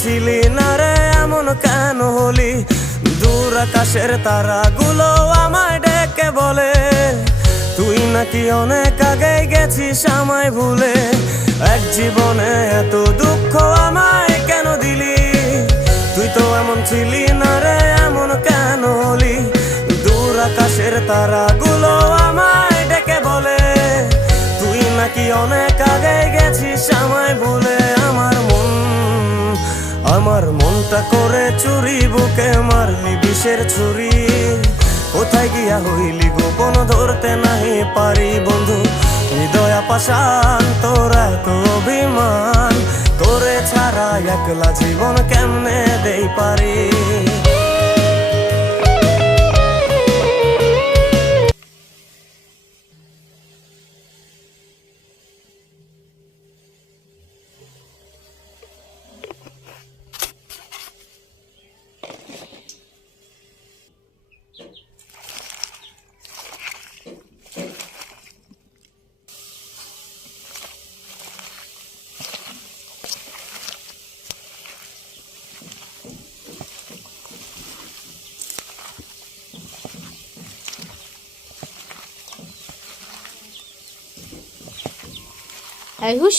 ছিলি না রে এমন কেন হলি? দূর আকাশের তারাগুলো আমায় ডেকে বলে তুই নাকি অনেক আগে গেছিস আমায় ভুলে। এক জীবনে এত দুঃখ আমায় কেন দিলি? তুই তো এমন ছিলি না রে এমন কেন হলি? দূর আকাশের তারাগুলো আমায় ডেকে বলে তুই নাকি অনেক আগে গেছিস আমায় ভুলে। আমার মনটা করে চুরি, বুকে মারলি বিষের ছুরি। কোথায় গিয়া হইলি গোপন ধরতে নাহি পারি বন্ধু। হৃদয় পাষাণ তোর এত অভিমান, তোরে ছাড়া একলা জীবন কেমনে দেই পারি? এই হুশ।